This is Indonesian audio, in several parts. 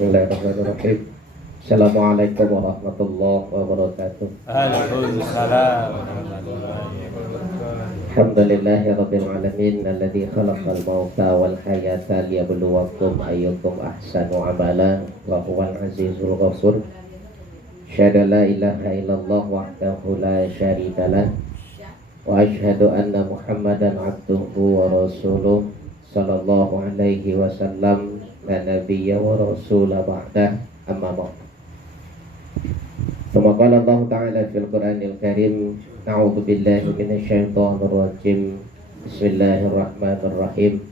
Bismillahirrahmanirrahim. Assalamualaikum warahmatullahi wabarakatuh. Waalaikumsalam. Alhamdulillahirabbil alamin alladzi khalaqal mauta wal hayata liyabluwakum ayyukum ahsanu amala wa huwal azizul ghafur. Asyhadu la ilaha illallah wahdahu la syarikalah wa asyhadu anna Muhammadan abduhu wa rasuluh sallallahu alaihi wasallam la nabiyya wa rasula ba'dah amma ba'd. Tsumma qala Allah ta'ala fil Qur'anil Karim, a'udzu billahi minasyaitonir rajim. Bismillahirrahmanirrahim.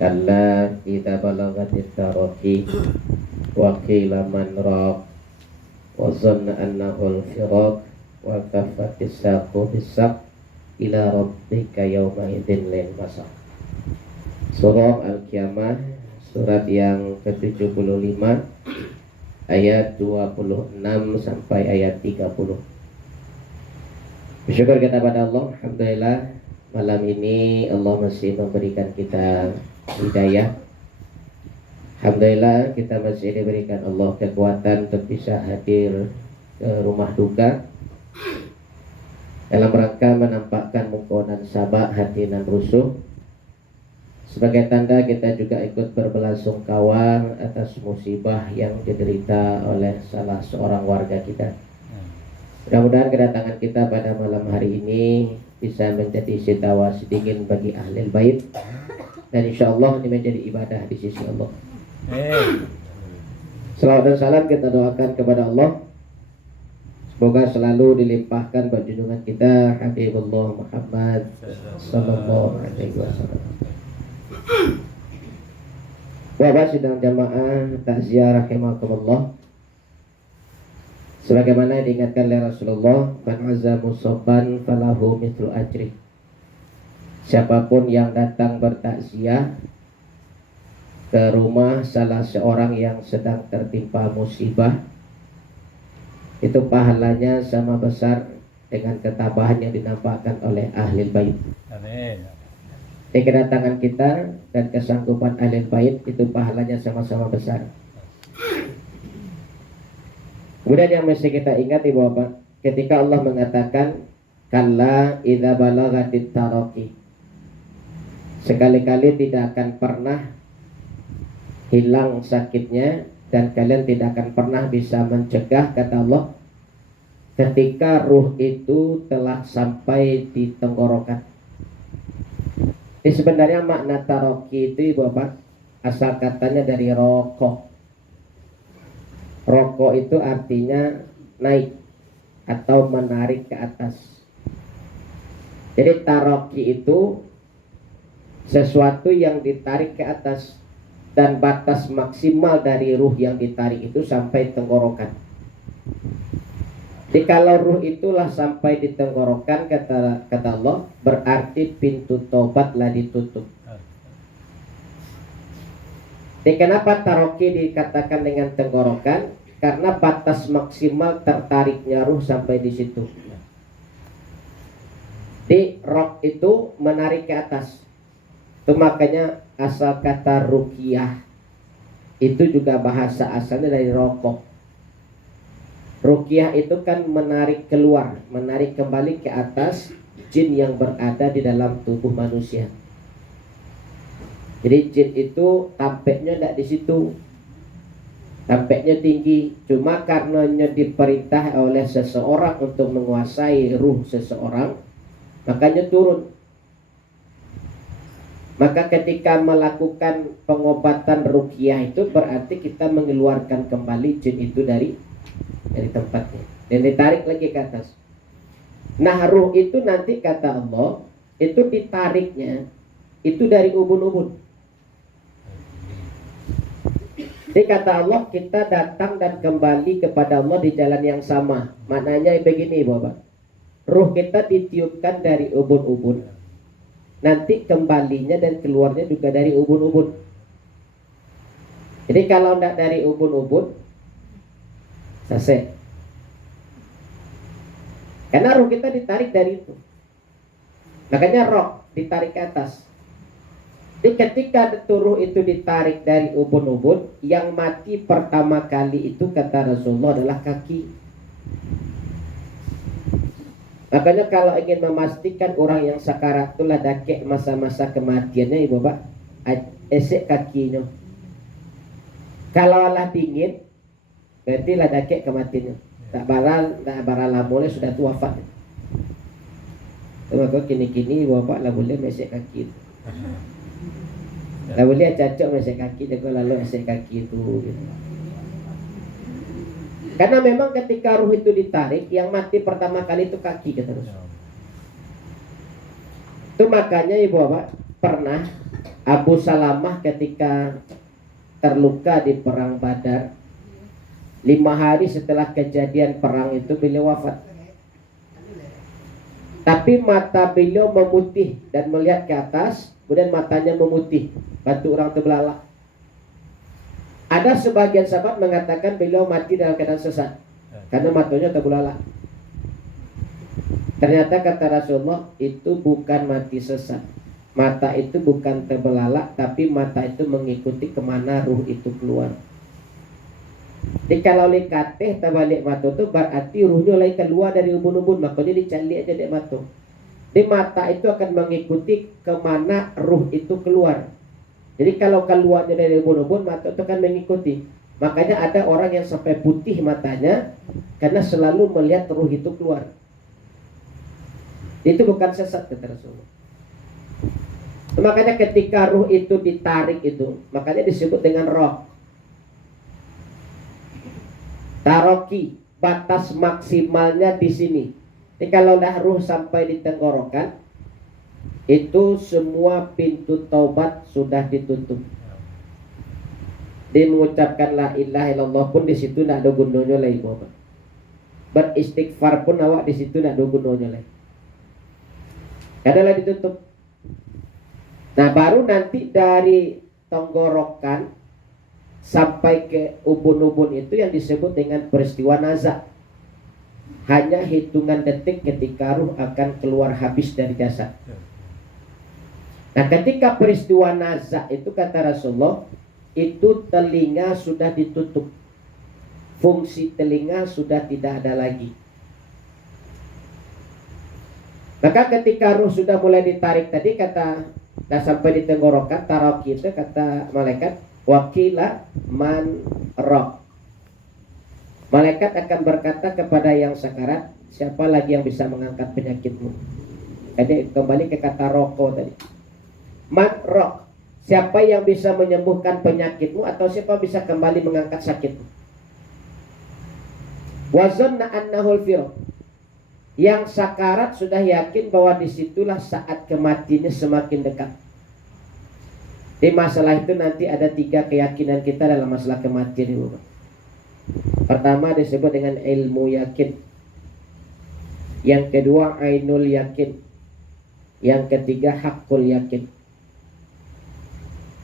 Kalla idza balagatit taraqi wa qila man raq wa zanna annahu al-firaq wa kaffatis saqu bis-saq ila rabbika yawma idzin lil masaq. Surah Al-Qiyamah, surat yang ke-75 ayat 26 sampai ayat 30. Bersyukur kita pada Allah, alhamdulillah malam ini Allah masih memberikan kita hidayah. Alhamdulillah kita masih diberikan Allah kekuatan untuk bisa hadir ke rumah duka dalam rangka menampakkan mukonan sabak hati nan rusuh. Sebagai tanda kita juga ikut berbelasungkawa atas musibah yang diderita oleh salah seorang warga kita. Mudah-mudahan kedatangan kita pada malam hari ini bisa menjadi sitawa sedingin bagi ahli bait, dan insya Allah ini menjadi ibadah di sisi Allah. Salawat dan salam kita doakan kepada Allah, semoga selalu dilimpahkan buat junjungan kita Habibullah Muhammad sallallahu alaihi wasallam. Bapak sidang jamaah takziah rahimakumullah, sebagaimana diingatkan oleh Rasulullah, man azza musabban falahu mithlu ajri. Siapapun yang datang bertakziah ke rumah salah seorang yang sedang tertimpa musibah, itu pahalanya sama besar dengan ketabahan yang dinampakkan oleh ahli bait. Amin. Kedatangan kita dan kesanggupan ahli bait itu pahalanya sama-sama besar. Kemudian yang mesti kita ingat Ibu Bapak, ketika Allah mengatakan kalla idza balagatit taraqi, sekali-kali tidak akan pernah hilang sakitnya dan kalian tidak akan pernah bisa mencegah, kata Allah, ketika ruh itu telah sampai di tenggorokan. Ini sebenarnya makna taroki itu Ibu Bapak, asal katanya dari rokok. Rokok itu artinya naik atau menarik ke atas. Jadi taroki itu sesuatu yang ditarik ke atas, dan batas maksimal dari ruh yang ditarik itu sampai tenggorokan. Jadi kalau ruh itulah sampai di tenggorokan, kata Allah, berarti pintu tobatlah ditutup. Jadi kenapa taroki dikatakan dengan tenggorokan? Karena batas maksimal tertariknya ruh sampai di situ. Di rok itu menarik ke atas. Itu makanya asal kata ruqyah itu juga bahasa asalnya dari rokok. Ruqyah itu kan menarik keluar, menarik kembali ke atas jin yang berada di dalam tubuh manusia. Jadi jin itu tampaknya tidak di situ, tampaknya tinggi. Cuma karenanya diperintah oleh seseorang untuk menguasai ruh seseorang, makanya turun. Maka ketika melakukan pengobatan ruqyah itu berarti kita mengeluarkan kembali jin itu dari tempatnya dan ditarik lagi ke atas. Nah ruh itu nanti kata Allah itu ditariknya itu dari ubun-ubun. Jadi kata Allah kita datang dan kembali kepada Allah di jalan yang sama. Maknanya begini Bapak, ruh kita ditiupkan dari ubun-ubun, nanti kembalinya dan keluarnya juga dari ubun-ubun. Jadi kalau tidak dari ubun-ubun, selesai. Karena ruh kita ditarik dari itu. Makanya roh ditarik ke atas. Jadi ketika turuh itu ditarik dari ubun-ubun, yang mati pertama kali itu kata Rasulullah adalah kaki. Makanya kalau ingin memastikan orang yang sakarat itulah dakek masa-masa kematiannya, ibu bapak, esek kakinya. Kalau lah dingin, berarti lah dakek kematiannya. Tak baral lamulnya sudah tu wafat. Maka kini-kini ibu bapak lah boleh mesek kaki itu. Lah boleh cacok mesek kaki, dia lalu mesek kaki itu. Gitu. Karena memang ketika ruh itu ditarik, yang mati pertama kali itu kaki, kata Rasul. Itu makanya ibu bapak pernah Abu Salamah ketika terluka di perang Badar, 5 hari setelah kejadian perang itu beliau wafat. Tapi mata beliau memutih dan melihat ke atas, kemudian matanya memutih, batu orang terbelalak. Ada sebagian sahabat mengatakan beliau mati dalam keadaan sesat karena matanya terbelalak. Ternyata kata Rasulullah itu bukan mati sesat. Mata itu bukan terbelalak, tapi mata itu mengikuti kemana ruh itu keluar. Jadi kalau likateh terbalik mata itu berarti ruhnya lagi keluar dari ubun-ubun, makanya dicalik aja dek mata. Di mata itu akan mengikuti kemana ruh itu keluar. Jadi kalau keluarnya dari ubun-ubun, mata itu akan mengikuti. Makanya ada orang yang sampai putih matanya karena selalu melihat ruh itu keluar. Itu bukan sesat kata Rasulullah. Makanya ketika ruh itu ditarik itu, makanya disebut dengan roh. Taroki, batas maksimalnya di sini. Jadi kalau dah ruh sampai di tenggorokan, itu semua pintu taubat sudah ditutup. Dia mengucapkan la ilaha illallah pun di situ tidak ada gunanya lagi, Bapak. Beristighfar pun awak di situ tidak ada gunanya lagi. Adalah ditutup. Nah, baru nanti dari tenggorokan sampai ke ubun-ubun itu yang disebut dengan peristiwa nazak. Hanya hitungan detik ketika ruh akan keluar habis dari jasad. Nah, ketika peristiwa nazak itu kata Rasulullah, itu telinga sudah ditutup. Fungsi telinga sudah tidak ada lagi. Maka ketika ruh sudah mulai ditarik tadi kata, dah sampai di tenggorokan, taroki itu kata malaikat, wakila man roh. Malaikat akan berkata kepada yang sakarat, siapa lagi yang bisa mengangkat penyakitmu? Jadi kembali ke kata roko tadi. Man roh, siapa yang bisa menyembuhkan penyakitmu atau siapa bisa kembali mengangkat sakitmu? Wazanna annahul firaq. Yang sakarat sudah yakin bahwa disitulah saat kematiannya semakin dekat. Di masalah itu nanti ada 3 keyakinan kita dalam masalah kematian ini. Pertama disebut dengan ilmu yakin. Yang kedua ainul yakin. Yang ketiga hakul yakin.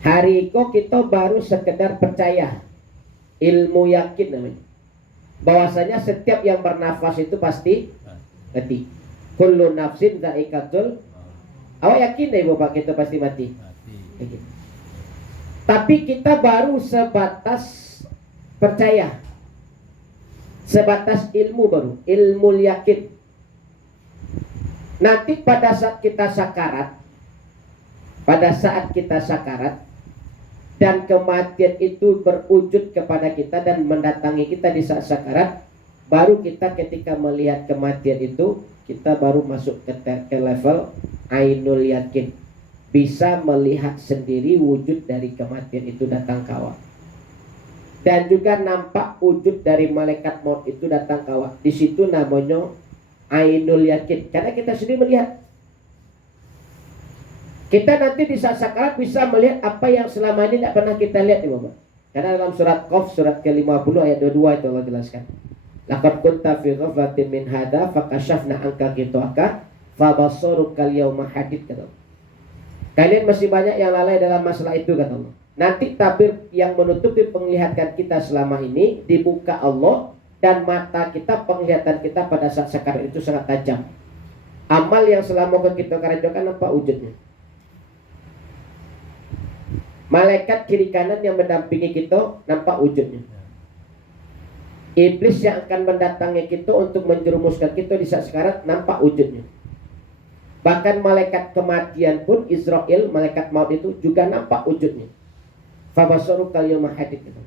Hari itu kita baru sekedar percaya. Ilmu yakin namanya. Bahwasanya setiap yang bernafas itu pasti mati. Kullu nafsin dha'iqatul. Awak yakin deh Bapak kita pasti mati. Yakin. Tapi kita baru sebatas percaya. Sebatas ilmu baru, ilmu yakin. Nanti pada saat kita sakarat, dan kematian itu berwujud kepada kita dan mendatangi kita di saat sakarat, baru kita ketika melihat kematian itu, kita baru masuk ke level ainul yakin. Bisa melihat sendiri wujud dari kematian itu datang ke awak. Dan juga nampak wujud dari malaikat maut itu datang ke awak. Di situ namanya ainul yakin. Karena kita sendiri melihat. Kita nanti di saat sakarat bisa melihat apa yang selama ini tidak pernah kita lihat, ya Bapak. Karena dalam surat Qaf surat ke-50 ayat 22 itu Allah jelaskan. Laqad kunta fi ghaflatin min hadza fakashafna anka ghitaka fabassaruka al-yawma hadid, kata Allah. Kalian masih banyak yang lalai dalam masalah itu, kata Allah. Nanti tabir yang menutupi penglihatan kita selama ini dibuka Allah, dan mata kita, penglihatan kita pada saat sakarat itu sangat tajam. Amal yang selama kita kerjakan apa wujudnya? Malaikat kiri kanan yang mendampingi kita nampak wujudnya. Iblis yang akan mendatangi kita untuk menjerumuskan kita di saat sekarat nampak wujudnya. Bahkan malaikat kematian pun Israel, malaikat maut itu juga nampak wujudnya. Fabasaru kal yawma hadid itu.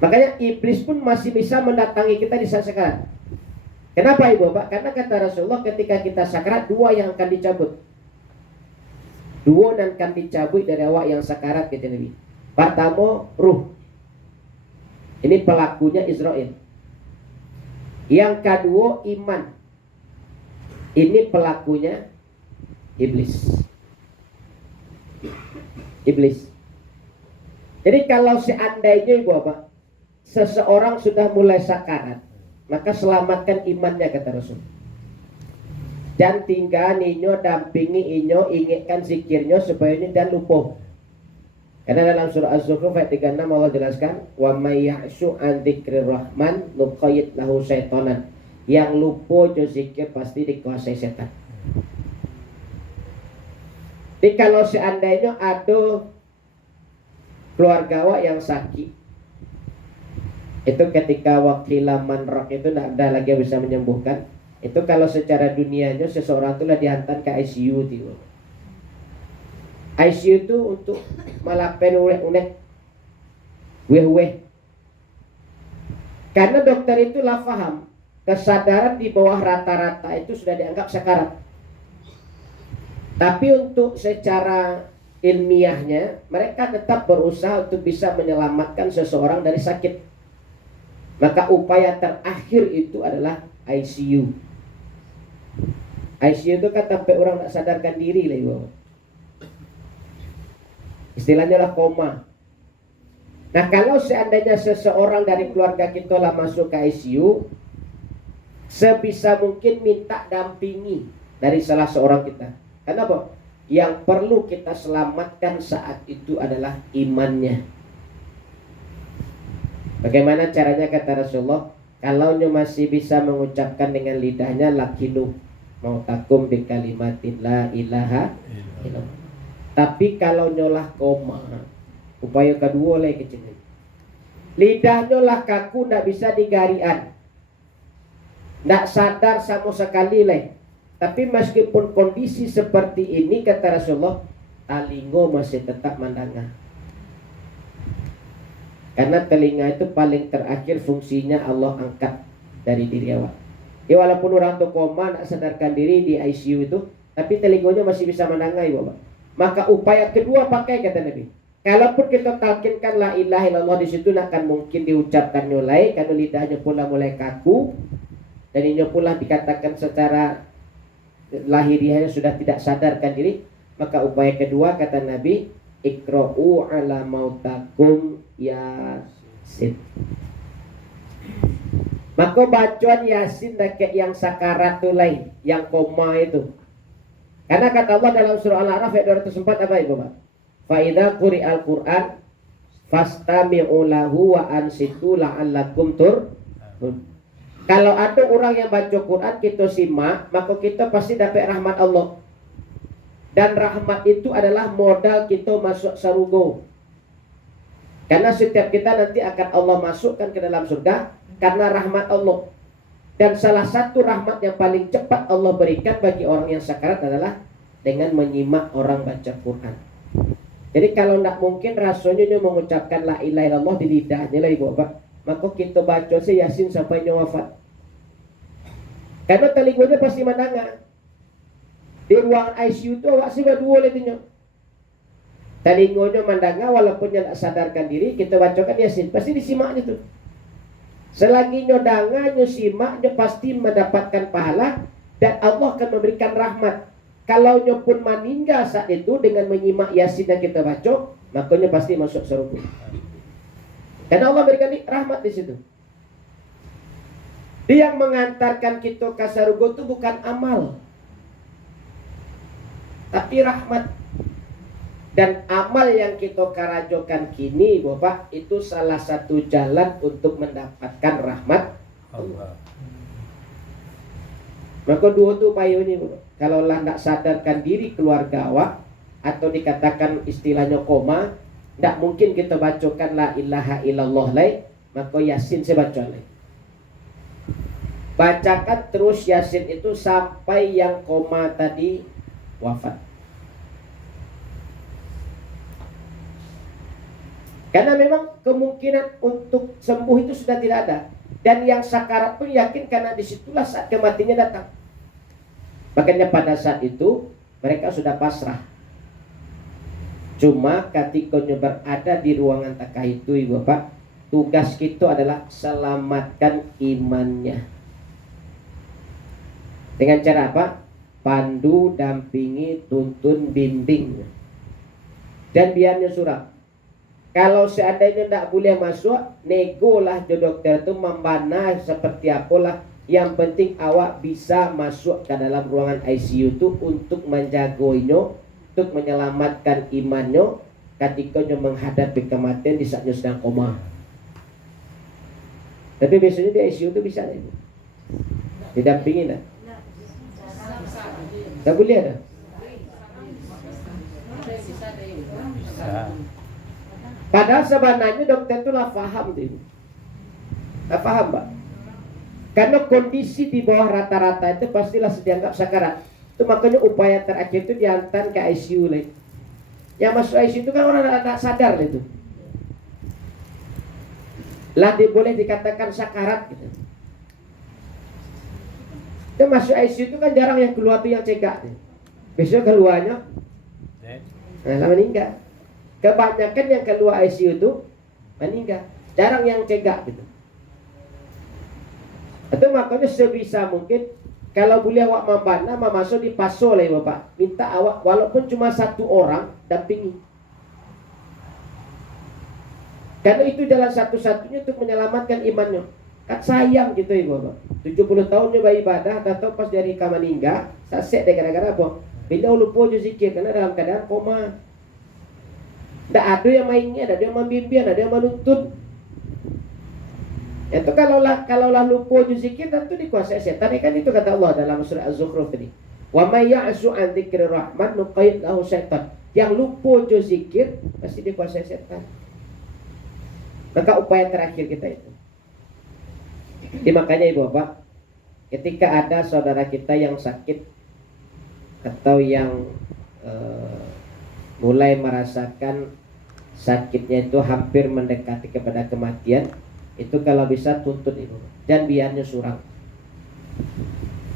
Makanya iblis pun masih bisa mendatangi kita di saat sekarat. Kenapa ibu bapak? Karena kata Rasulullah ketika kita sakarat dua yang akan dicabut. Dua yang akan dicabut dari awak yang sakarat kata Nabi. Pertama ruh. Ini pelakunya Israel. Yang kedua iman. Ini pelakunya iblis. Iblis. Jadi kalau seandainya ibu bapak, seseorang sudah mulai sakarat, maka selamatkan imannya kata Rasul. Dan tinggal inyo dampingi inyo, ingatkan zikirnya supaya ini dan lupa. Karena dalam surah Az-Zukhruf ayat 36 Allah jelaskan, wa may ya'shu an dzikrir rahman nuqayyid lahu syaitanan. Yang lupa jo zikir pasti dikuasai setan. Jadi kalau seandainya ada keluarga awak yang sakit, itu ketika wakilaman rock itu tidak ada lagi yang bisa menyembuhkan. Itu kalau secara dunianya seseorang itu lah dihantar ke ICU itu. ICU itu untuk malapen unek weh. Karena dokter itu lah paham kesadaran di bawah rata-rata itu sudah dianggap sakarat. Tapi untuk secara ilmiahnya mereka tetap berusaha untuk bisa menyelamatkan seseorang dari sakit. Maka upaya terakhir itu adalah ICU. ICU itu kan sampai orang tak sadarkan diri lah ibu. Istilahnya lah koma. Nah kalau seandainya seseorang dari keluarga kita lah masuk ke ICU, sebisa mungkin minta dampingi dari salah seorang kita. Kenapa? Yang perlu kita selamatkan saat itu adalah imannya. Bagaimana caranya kata Rasulullah? Kalau masih bisa mengucapkan dengan lidahnya lakinu mau takum bi kalimatin la ilaha illallah. Tapi kalau nyolah koma, upaya kedua lagi kecil. Lidahnya lah kaku, tidak bisa digarian, tidak sadar sama sekali leh. Tapi meskipun kondisi seperti ini kata Rasulullah, talingo masih tetap mendengar. Karena telinga itu paling terakhir fungsinya Allah angkat dari diri awak. Ya walaupun orang itu koma, tidak sadarkan diri di ICU itu, tapi telinganya masih bisa mendengar ya Bapak. Maka upaya kedua pakai kata Nabi. Kalaupun kita talkinkan la ilaha illallah di situ akan mungkin diucapkan mulai karena lidahnya pula mulai kaku dan ini pula dikatakan secara lahiriahnya sudah tidak sadarkan diri, maka upaya kedua kata Nabi ikra'u ala mautakum yasin. Maka bacaan yasin dekat yang sakarat tu lain, yang koma itu. Karena kata Allah dalam surah Al-A'raf ayat 204 apa itu Pak? Fa idza quri'al Qur'an fastami'u lahu wa ansitu la'allakum turhamun. Kalau ada orang yang baca Quran kita simak, maka kita pasti dapat rahmat Allah. Dan rahmat itu adalah modal kita masuk surga. Karena setiap kita nanti akan Allah masukkan ke dalam surga karena rahmat Allah. Dan salah satu rahmat yang paling cepat Allah berikan bagi orang yang sakarat adalah dengan menyimak orang baca Quran. Jadi kalau tidak mungkin rasanya mengucapkan la ilaha illallah di lidahnya lah ibu bapak, maka kita baca si Yasin sampai wafat. Karena telinganya pasti mendengar. Di ruangan ICU itu awak sih berdua letinya. Telinganya mendengar walaupun tidak sadarkan diri, kita bacakan Yasin pasti disimak itu. Selagi nyodanga, nyosimak, pasti mendapatkan pahala dan Allah akan memberikan rahmat. Kalau pun meninggal saat itu dengan menyimak Yasin yang kita baca, makanya pasti masuk surga. Karena Allah berikan rahmat di situ. Dia yang mengantarkan kita ke surga itu bukan amal, tapi rahmat. Dan amal yang kita karajokan kini Bapak itu salah satu jalan untuk mendapatkan rahmat Allah. Maka dua tu payung ni Bapak. Kalau lah nak sadarkan diri keluarga awak, atau dikatakan istilahnya koma, tidak mungkin kita bacakan la ilaha illallah lai, maka Yasin saya baca lai. Bacakan terus Yasin itu sampai yang koma tadi wafat. Karena memang kemungkinan untuk sembuh itu sudah tidak ada. Dan yang sakarat pun yakin karena disitulah saat kematiannya datang. Makanya pada saat itu mereka sudah pasrah. Cuma ketika berada di ruangan takah itu ibu bapak, tugas kita adalah selamatkan imannya. Dengan cara apa? Pandu, dampingi, tuntun, bimbing. Dan biarnya surah. Kalau seandainya tidak boleh masuk, nego lah dokter itu membana seperti apalah. Yang penting awak bisa masuk ke dalam ruangan ICU itu untuk menjaganya, untuk menyelamatkan imannya ketika menghadapi kematian di saatnya sedang koma. Tapi biasanya di ICU itu bisa ibu, didampingi lah. Tak boleh ada. Bisa. Padahal sebenarnya dokter itu lah faham tuh. Tak faham Pak. Karena kondisi di bawah rata-rata itu pastilah dianggap sakarat. Itu makanya upaya terakhir itu diantar ke ICU lagi. Yang masuk ICU itu kan orang tak sadar lah itu. Lah dia boleh dikatakan sakarat gitu. Itu masuk ICU itu kan jarang yang keluar tuh yang cegak. Besok keluarnya lah meninggal. Kebanyakan yang keluar ICU itu meninggal. Jarang yang cegak gitu. Atau makanya sebisa mungkin kalau boleh awak membana masuk di paso lah bapak. Minta awak walaupun cuma satu orang dampingi. Karena itu jalan satu-satunya untuk menyelamatkan imannya. Kan sayang gitu ibu bapak. 70 tahun nyoba ibadah, atau pas dari meninggal, sasek deh gara-gara apa? Bila lupa je zikir karena dalam keadaan koma. Tak ada yang mainnya, ada yang membimbing, ada yang menuntut. Itu kalaulah lupa zikir tentu dikuasai setan. Kan itu kata Allah dalam surah Az-Zukhruf tadi. Wa may ya'su an dzikrir rahman nuqayyid lahu syaitan. Yang lupa zikir pasti dikuasai setan. Maka upaya terakhir kita itu. Jadi makanya ibu bapak, ketika ada saudara kita yang sakit atau yang mulai merasakan sakitnya itu hampir mendekati kepada kematian, itu kalau bisa tuntut ibu dan biarnya surang.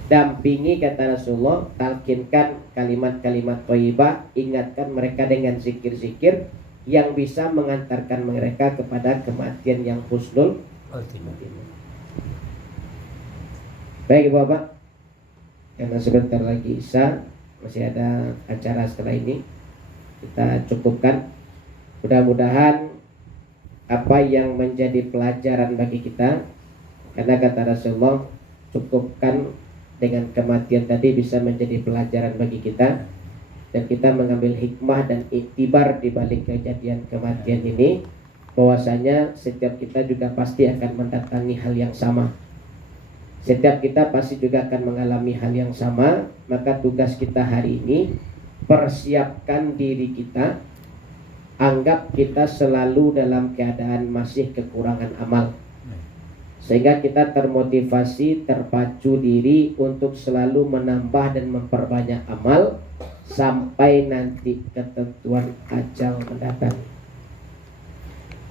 Dampingi kata Rasulullah, talkinkan kalimat-kalimat thayyibah, ingatkan mereka dengan zikir-zikir yang bisa mengantarkan mereka kepada kematian yang husnul khotimah. Baik Bapak, karena sebentar lagi Isya, masih ada acara setelah ini, kita cukupkan. Mudah-mudahan apa yang menjadi pelajaran bagi kita, karena kata Rasulullah, cukupkan dengan kematian tadi bisa menjadi pelajaran bagi kita, dan kita mengambil hikmah dan iktibar di balik kejadian kematian ini, bahwasanya setiap kita juga pasti akan mendatangi hal yang sama. Setiap kita pasti juga akan mengalami hal yang sama. Maka tugas kita hari ini, persiapkan diri kita. Anggap kita selalu dalam keadaan masih kekurangan amal, sehingga kita termotivasi, terpacu diri untuk selalu menambah dan memperbanyak amal sampai nanti ketentuan ajal mendatang.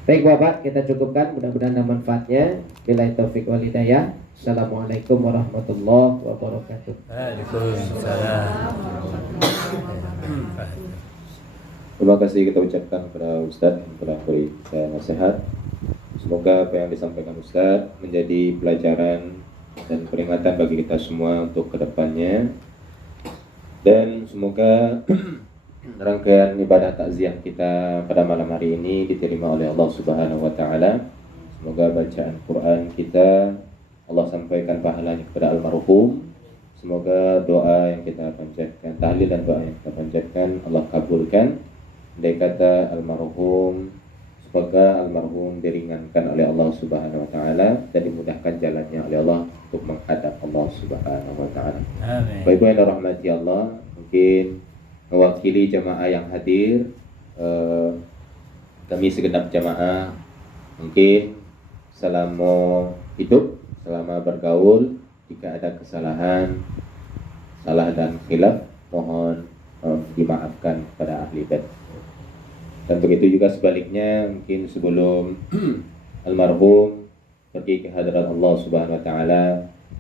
Baik Bapak, kita cukupkan. Mudah-mudahan ada manfaatnya. Billahi taufiq wal hidayah. Assalamualaikum warahmatullahi wabarakatuh. Waalaikumsalam. Terima kasih kita ucapkan kepada Ustadz yang telah beri nasihat. Semoga apa yang disampaikan Ustadz menjadi pelajaran dan peringatan bagi kita semua untuk kedepannya. Dan semoga rangkaian ibadah takziah kita pada malam hari ini diterima oleh Allah Subhanahu wa taala. Semoga bacaan Quran kita Allah sampaikan pahalanya kepada almarhum. Semoga doa yang kita panjatkan, tahlil dan doa yang kita panjatkan Allah kabulkan. Dari kata almarhum, semoga almarhum diringankan oleh Allah Subhanahu wa taala dan dimudahkan jalannya oleh Allah untuk menghadap Allah Subhanahu wa taala. Amin. Bapak-ibu yang dirahmati Allah, mungkin mewakili jamaah yang hadir, kami segenap jamaah mungkin selama hidup, selama bergaul, jika ada kesalahan, salah dan khilaf, mohon dimaafkan pada ahli bait. Dan begitu juga sebaliknya, mungkin sebelum almarhum pergi ke hadirat Allah Subhanahu wa taala,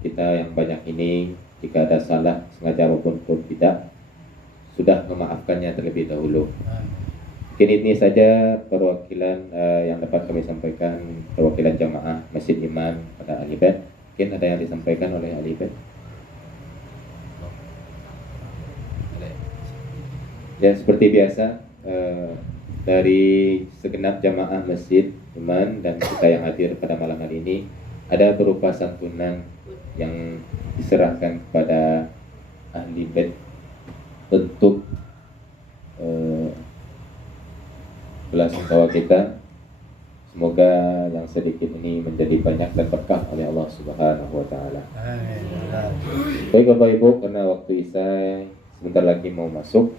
kita yang banyak ini jika ada salah sengaja maupun tidak, sudah memaafkannya terlebih dahulu. Mungkin ini saja perwakilan yang dapat kami sampaikan, perwakilan jamaah Masjid Iman pada ahli bait. Mungkin ada yang disampaikan oleh ahli bait. Ya, seperti biasa, dari segenap jamaah Masjid Iman dan kita yang hadir pada malam hari ini, ada berupa santunan yang diserahkan kepada ahli bait untuk belasungkawa kita. Semoga yang sedikit ini menjadi banyak dan berkah oleh Allah Subhanahu wa taala. Baik Bapak Ibu, karena waktu Isya sebentar lagi mau masuk,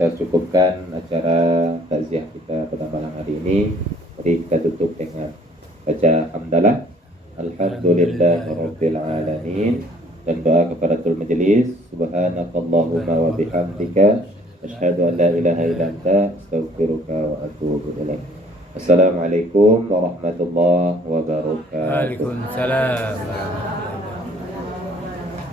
kita cukupkan acara takziah kita pada malam hari ini. Mari kita tutup dengan baca hamdalah, alhamdulillahirabbil alamin, dan doa kafaratul majelis. Subhanakallahumma wa bihamdika asyhadu an la ilaha illa anta astaghfiruka wa atubu ilaik. Assalamualaikum warahmatullahi wabarakatuh. Waalaikumsalam.